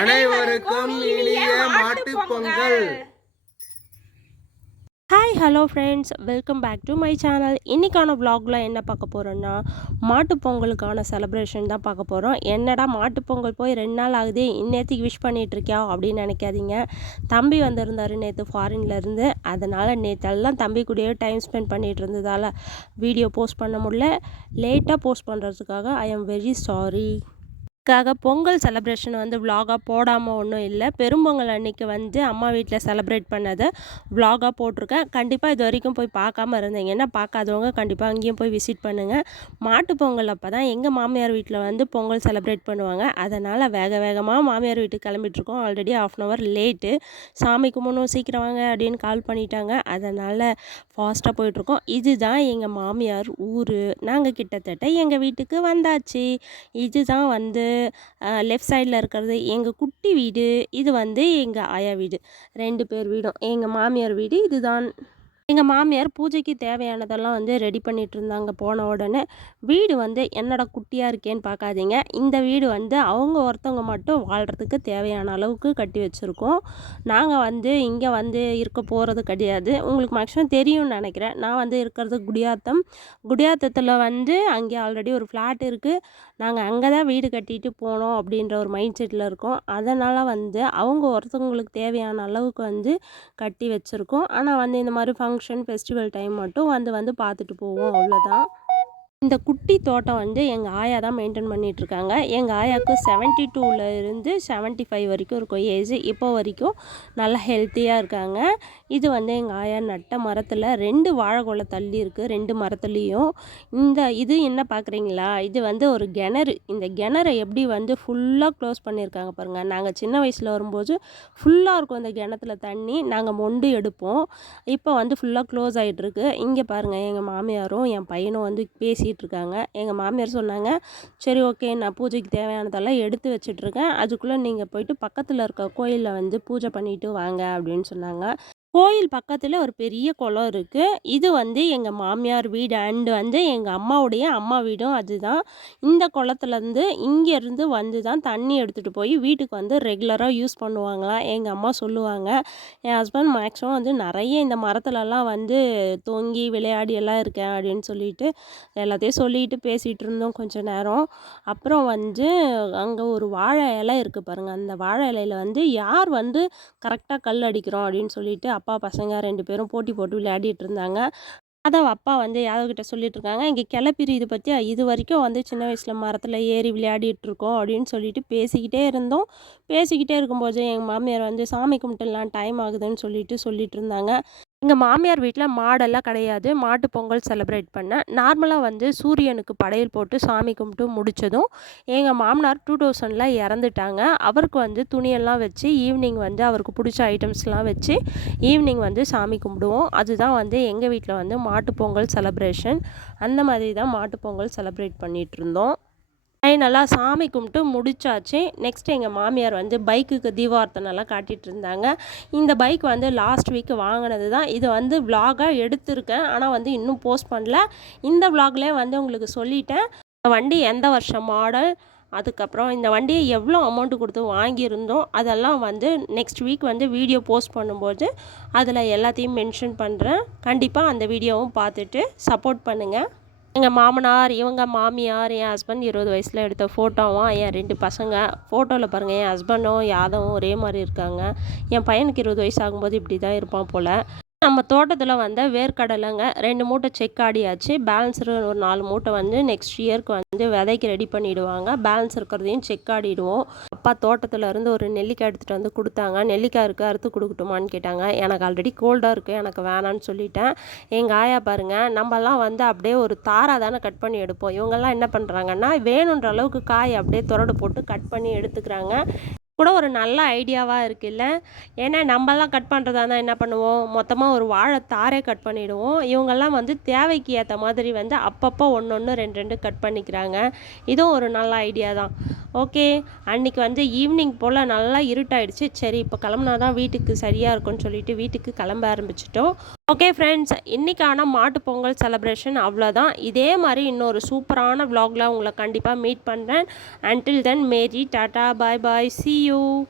அனைவருக்கும் இனிய Mattu Pongal. Hi hello friends, welcome back to my channel. இன்றைக்கான vlogல என்ன பார்க்க போகிறோன்னா, மாட்டுப் பொங்கலுக்கான செலிப்ரேஷன் தான் பார்க்க போகிறோம். என்னடா மாட்டுப் பொங்கல் போய் 2 நாள் ஆகுது, இன்னேத்திக்கு விஷ் பண்ணிகிட்ருக்கியா அப்படின்னு நினைக்காதீங்க. தம்பி வந்திருந்தார் நேற்று ஃபாரின்லேருந்து. அதனால் நேற்றெல்லாம் தம்பி கூடயே டைம் ஸ்பெண்ட் பண்ணிகிட்டு இருந்ததால் வீடியோ போஸ்ட் பண்ண முடியல. லேட்டாக போஸ்ட் பண்ணுறதுக்காக I am very sorry. Pongal celebration வந்து vlog-ஆ போடாமல் ஒன்றும் இல்லை. பெரும்பொங்கல் அன்னைக்கு வந்து அம்மா வீட்டில் செலிப்ரேட் பண்ணதை vlog-ஆ போட்டிருக்கேன். கண்டிப்பாக இது வரைக்கும் போய் பார்க்காம இருந்தீங்கன்னா பார்க்காதவங்க கண்டிப்பாக அங்கேயும் போய் விசிட் பண்ணுங்கள். மாட்டுப் பொங்கல் அப்போ தான் எங்கள் மாமியார் வீட்டில் வந்து பொங்கல் செலிப்ரேட் பண்ணுவாங்க. அதனால் வேகமாக மாமியார் வீட்டுக்கு கிளம்பிட்டுருக்கோம். Already 1/2 hour late. சாமி கும்பிடணும் சீக்கிரம் வாங்க அப்படின்னு கால் பண்ணிட்டாங்க. அதனால் ஃபாஸ்ட்டாக போயிட்டுருக்கோம். இதுதான் எங்கள் மாமியார் ஊர். நாங்கள் கிட்டத்தட்ட எங்கள் வீட்டுக்கு வந்தாச்சு. இதுதான் வந்து லெஃப்ட் சைடில் இருக்கிறது எங்கள் குட்டி வீடு. இது வந்து எங்கள் ஆயா வீடு. 2 பேர் வீடும். எங்கள் மாமியார் வீடு இதுதான். எங்கள் மாமியார் பூஜைக்கு தேவையானதெல்லாம் வந்து ரெடி பண்ணிகிட்டு இருந்தாங்க. போன உடனே வீடு வந்து என்னடா குட்டியாக இருக்கேன்னு பார்க்காதீங்க. இந்த வீடு வந்து அவங்க ஒருத்தவங்க மட்டும் வாழ்கிறதுக்கு தேவையான அளவுக்கு கட்டி வச்சுருக்கோம். நாங்கள் வந்து இங்கே வந்து இருக்க போகிறது கிடையாது. உங்களுக்கு மேக்ஸிமம் தெரியும்னு நினைக்கிறேன். நான் வந்து இருக்கிறது குடியாத்தத்தில் வந்து அங்கே ஆல்ரெடி ஒரு ஃப்ளாட் இருக்குது. நாங்கள் அங்கே தான் வீடு கட்டிட்டு போனோம் அப்படின்ற ஒரு மைண்ட் செட்டில் இருக்கோம். அதனால் வந்து அவங்க ஒருத்தவங்களுக்கு தேவையான அளவுக்கு வந்து கட்டி வச்சுருக்கோம். ஆனால் வந்து இந்த மாதிரி ஃபெஸ்டிவல் டைம் மட்டும் வந்து பார்த்துட்டு போவோம், அவ்வளோதான். இந்த குட்டி தோட்டம் வந்து எங்கள் ஆயா தான் மெயின்டைன் பண்ணிகிட்ருக்காங்க. எங்கள் ஆயாவுக்கு 72ல் இருந்து 75 வரைக்கும் இருக்கும் ஏஜ். இப்போ வரைக்கும் நல்லா ஹெல்த்தியாக இருக்காங்க. இது வந்து எங்கள் ஆயா நட்ட மரத்தில் 2 வாழைக்குலை தள்ளி இருக்குது, 2 மரத்துலேயும். இது என்ன பார்க்குறீங்களா, இது வந்து ஒரு கிணறு. இந்த கிணறை எப்படி வந்து ஃபுல்லாக க்ளோஸ் பண்ணியிருக்காங்க பாருங்கள். நாங்கள் சின்ன வயசில் வரும்போது ஃபுல்லாக இருக்கும் இந்த கிணத்துல தண்ணி. நாங்கள் மொண்டு எடுப்போம். இப்போ வந்து ஃபுல்லாக க்ளோஸ் ஆகிட்டுருக்கு. இங்கே பாருங்கள், எங்கள் மாமியாரும் என் பையனும் வந்து இருக்காங்க. எங்கள் மாமியார் சொன்னாங்க, சரி ஓகே, நான் பூஜைக்கு தேவையானதெல்லாம் எடுத்து வச்சிட்ருக்கேன், அதுக்குள்ளே நீங்கள் போயிட்டு பக்கத்தில் இருக்க கோயிலில் வந்து பூஜை பண்ணிவிட்டு வாங்க அப்படின்னு சொன்னாங்க. கோயில் பக்கத்தில் ஒரு பெரிய குளம் இருக்குது. இது வந்து எங்கள் மாமியார் வீடு அண்டு வந்து எங்கள் அம்மாவுடைய அம்மா வீடும் அதுதான். இந்த குளத்துலேருந்து இங்கேருந்து வந்து தான் தண்ணி எடுத்துகிட்டு போய் வீட்டுக்கு வந்து ரெகுலராக யூஸ் பண்ணுவாங்களாம். எங்கள் அம்மா சொல்லுவாங்க. என் ஹஸ்பண்ட் மேக்ஸிமம் வந்து நிறைய இந்த மரத்துலலாம் வந்து தொங்கி விளையாடி எல்லாம் இருக்கேன் அப்படின்னு சொல்லிட்டு எல்லாத்தையும் சொல்லிட்டு பேசிகிட்டு இருந்தோம் கொஞ்சம் நேரம். அப்புறம் வந்து அங்கே ஒரு வாழை இலை இருக்குது பாருங்கள். அந்த வாழை இலையில் வந்து யார் வந்து கரெக்டாக கல் அடிக்கிறோம் அப்படின்னு சொல்லிட்டு அப்பா பசங்க 2 பேரும் போட்டி போட்டு விளையாடிட்டு இருந்தாங்க. அதை அப்பா வந்து யாதவகிட்ட சொல்லிட்டுருக்காங்க, இங்கே கிளப்பிரி இது பற்றி இது வரைக்கும் வந்து சின்ன வயசில் மரத்தில் ஏறி விளையாடிட்டுருக்கோம் அப்படின்னு சொல்லிட்டு பேசிக்கிட்டே இருந்தோம். பேசிக்கிட்டே இருக்கும்போது எங்கள் மாமியார் வந்து சாமி கும்பிட்டுலாம் டைம் ஆகுதுன்னு சொல்லிட்டு இருந்தாங்க. எங்கள் மாமியார் வீட்டில் மாடெல்லாம் கிடையாது. மாட்டு பொங்கல் செலிப்ரேட் பண்ணேன். நார்மலாக வந்து சூரியனுக்கு படையல் போட்டு சாமி கும்பிட்டு முடித்ததும் எங்கள் மாமனார் 2000ல் இறந்துட்டாங்க. அவருக்கு வந்து துணியெல்லாம் வச்சு ஈவினிங் வந்து அவருக்கு பிடிச்ச ஐட்டம்ஸ்லாம் வச்சு ஈவினிங் வந்து சாமி கும்பிடுவோம். அதுதான் வந்து எங்கள் வீட்டில் வந்து மாட்டு பொங்கல் செலிப்ரேஷன். அந்த மாதிரி தான் மாட்டு பொங்கல் செலிப்ரேட் பண்ணிகிட்ருந்தோம். நல்லா சாமி கும்பிட்டு முடிச்சாச்சு. நெக்ஸ்ட் எங்கள் மாமியார் வந்து பைக்குக்கு தீபார்த்தனைலாம் காட்டிகிட்டு இருந்தாங்க. இந்த பைக் வந்து லாஸ்ட் வீக் வாங்கினது தான். இது வந்து விலாகாக எடுத்திருக்கேன், ஆனால் வந்து இன்னும் போஸ்ட் பண்ணல. இந்த விலாக்லேயே வந்து உங்களுக்கு சொல்லிட்டேன், வண்டி எந்த வருஷம் மாடல், அதுக்கப்புறம் இந்த வண்டியை எவ்வளோ அமௌண்ட்டு கொடுத்து வாங்கியிருந்தோம், அதெல்லாம் வந்து நெக்ஸ்ட் வீக் வந்து வீடியோ போஸ்ட் பண்ணும்போது அதில் எல்லாத்தையும் மென்ஷன் பண்ணுறேன். கண்டிப்பாக அந்த வீடியோவும் பார்த்துட்டு சப்போர்ட் பண்ணுங்கள். எங்கள் மாமனார், இவங்க மாமியார், என் ஹஸ்பண்ட் 20 வயசில் எடுத்த ஃபோட்டோவும் என் 2 பசங்க. ஃபோட்டோவில் பாருங்கள், என் ஹஸ்பண்டும் யாதவும் ஒரே மாதிரி இருக்காங்க. என் பையனுக்கு 20 வயசு ஆகும்போது இப்படி தான் இருப்பான் போல். நம்ம தோட்டத்தில் வந்து வேர்க்கடலைங்க 2 மூட்டை செக் ஆடியாச்சு. பேலன்ஸ் ஒரு 4 மூட்டை வந்து நெக்ஸ்ட் இயர்க்கு வந்து விதைக்கு ரெடி பண்ணிவிடுவாங்க. பேலன்ஸ் இருக்கிறதையும் செக் ஆடிடுவோம். அப்பா தோட்டத்தில் இருந்து ஒரு நெல்லிக்காய் எடுத்துகிட்டு வந்து கொடுத்தாங்க. நெல்லிக்காய் இருக்குது, அறுத்து கொடுக்கட்டுமான்னு கேட்டாங்க. எனக்கு ஆல்ரெடி கோல்டாக இருக்குது, எனக்கு வேணான்னு சொல்லிட்டேன். எங்கள் ஆயா பாருங்கள், நம்மலாம் வந்து அப்படியே ஒரு தாராக தானே கட் பண்ணி எடுப்போம். இவங்கெல்லாம் என்ன பண்ணுறாங்கன்னா, வேணுன்ற அளவுக்கு காய் அப்படியே துரடு போட்டு கட் பண்ணி எடுத்துக்கிறாங்க. கூட ஒரு நல்ல ஐடியாவாக இருக்குல்ல. ஏன்னா நம்மலாம் கட் பண்ணுறதா இருந்தால் என்ன பண்ணுவோம், மொத்தமாக ஒரு வாழை தாரே கட் பண்ணிவிடுவோம். இவங்கெல்லாம் வந்து தேவைக்கு ஏற்ற மாதிரி வந்து அப்பப்போ 1 2 2 கட் பண்ணிக்கிறாங்க. இதுவும் ஒரு நல்ல ஐடியா தான். ஓகே, அன்றைக்கி வந்து ஈவினிங் போல் நல்லா இருட்டாயிடுச்சு. சரி இப்போ கிளம்புனா தான் வீட்டுக்கு சரியாக இருக்கும்னு சொல்லிட்டு வீட்டுக்கு கிளம்ப ஆரம்பிச்சிட்டோம். ஓகே ஃப்ரெண்ட்ஸ், இன்றைக்கான மாட்டுப் பொங்கல் செலிப்ரேஷன் அவ்வளோதான். இதே மாதிரி இன்னொரு சூப்பரான vlogல உங்களை கண்டிப்பாக மீட் பண்ணுறேன். அன்டில் தென் மேரி tata bye bye, see you.